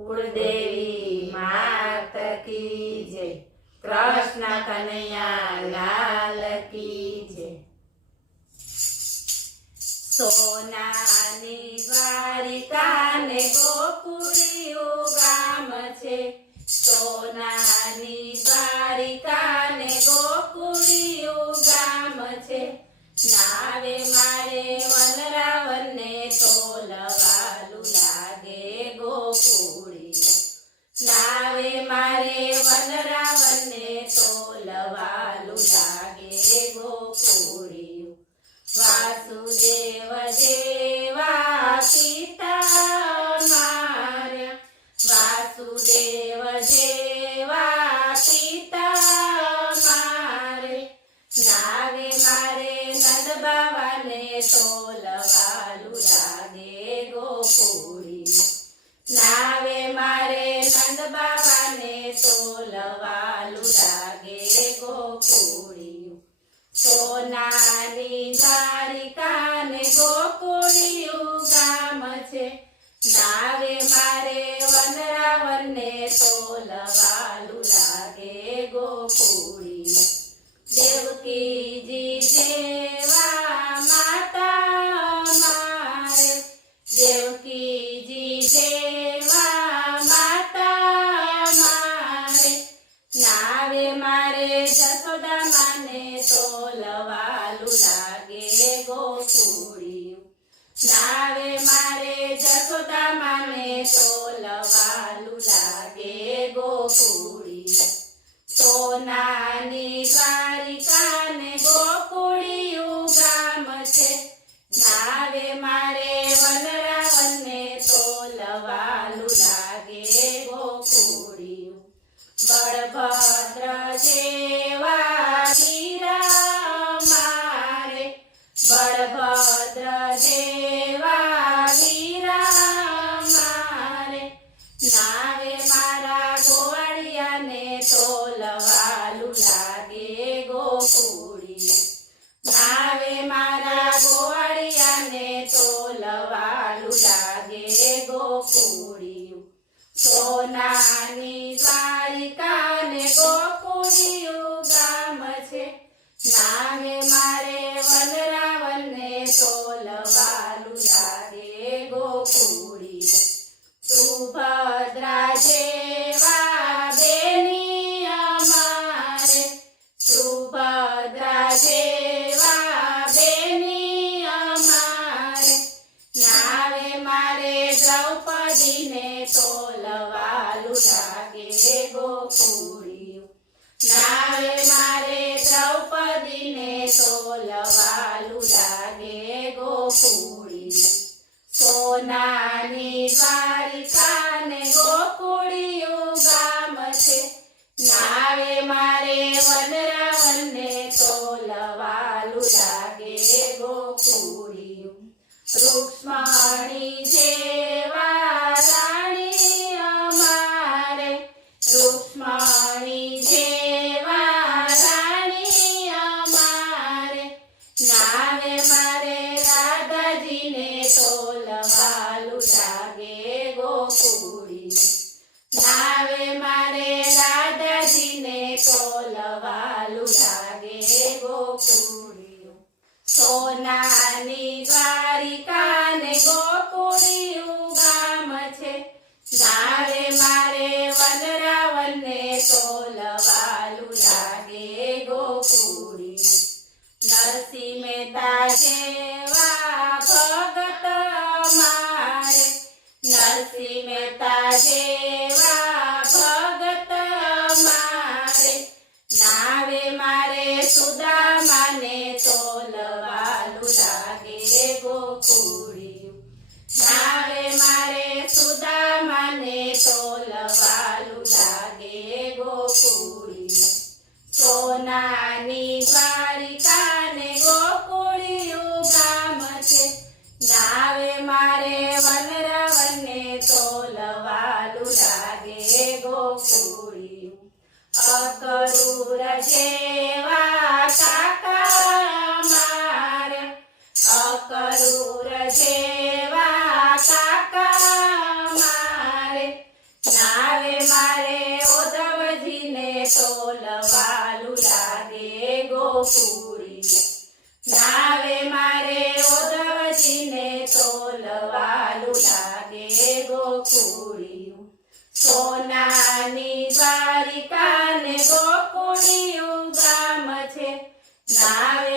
कुलदेवी मात की जय। कृष्ण कन्हैया लाल की जय। सोनानी द्वारिका ने गोकुळिયું ગામ છે। સોનાની દ્વારિકા ને ગોકુળિયું ગામ છે। નાવે મારે વનરાવને તોલવાલું લાગે ગોકુળિયું। નાવે મારે વનરાવને તોલવાલું લાગે ગોકુળિયું। વાસુદેવ જેવા પિતા માર્યા। વાસુદેવ જેવા પિતા મારે। નાવે મારે નંદબાવાને તોલવાલું લાગે ગોકુળિયું। નાવે મારે નંદબાવાને તોલવાલું લાગે ગોકુળિયું। સોનાની દ્વારિકા ને ગોકુળિયું ગામ છે। નાવે મારે વનરાવને તોલવાલું લાગે ગોકુળિયું। દેવકીજી જેવા માતા મારે। દેવકીજી જેવા માતા મારે। નાવે મારે જશોદા માને તોલવાલું લાગે ગોકુળિયું। નાવે મારે જશોદા માને તોલવાલું લાગે ગોકુળિયું। સોનાની દ્વારિકા ને ગોકુળિયું ગામ છે। નાવે મારે વનરાવને તોલવાલું લાગે ગોકુળિયું। બળભદ્ર જેવા વીરા મારે। બળભદ્ર જેવા વીરા મારે। નાવે મારા ગોવાળિયાને તોલવાલું લાગે ગોકુળિયું। નાવે મારા ગોવાળિયાને તોલવાલું લાગે ગોકુળિયું। સોનાની દ્વારિકા ને ગોકુળિયું ગામ છે। નાવે મારે વનરાવને તોલવાલું લાગે ગોકુળિયું। સુભદ્રા જેવા બેની અમારે। સુભદ્રા જેવા બેની અમારે। નાવે મારે દ્રૌપદીને તોલવાલું લાગે ગોકુળિયું। નાવે મારે દ્રૌપદીને તોલવાલું લાગે ગોકુળિયું। સોનાની દ્વારિકા ને ગોકુળિયું ગામ છે। નાવે મારે વનરાવને તોલવાલું લાગે ગોકુળિયું। રૂક્ષ્મણી જેવા રાણી અમારે। રૂક્ષ્મણી જેવા રાણી અમારે। નાવે મારે રાધાજીને તોલવાલું લાગે ગોકુળિયું। નાવે મારે રાધાજીને તોલવાલું લાગે ગોકુળિયું। સોનાની દ્વારિકા ને ગોકુળિયું ગામ છે। નાવે મારે વનરાવને તોલવાલું લાગે ગોકુળિયું। નરસિંહ મહેતા જેવા ભગત મારે। નરસિંહ મહેતા જેવા ભગત મારે। નાવે મારે સુદામાને તોલવાલું લાગે ગોકુળિયું। નાવે મારે સુદામાને તોલવાલું લાગે ગોકુળિયું। સોનાની દ્વારિકા ને ગોકુળિયું ગામ છે। નાવે મારે વનરાવને તોલવાલું લાગે ગોકુળિયું। અકરૂર જેવા કાકા મારે। અકરૂર જેવા કાકા તોલવાલું લાગે ગોકુળિયું. નાવે મારે ઉદ્ધવજીને તોલવાલું લાગે ગોકુળિયું. સોનાની દ્વારિકા ને ગોકુળિયું ગામ છે. નાવે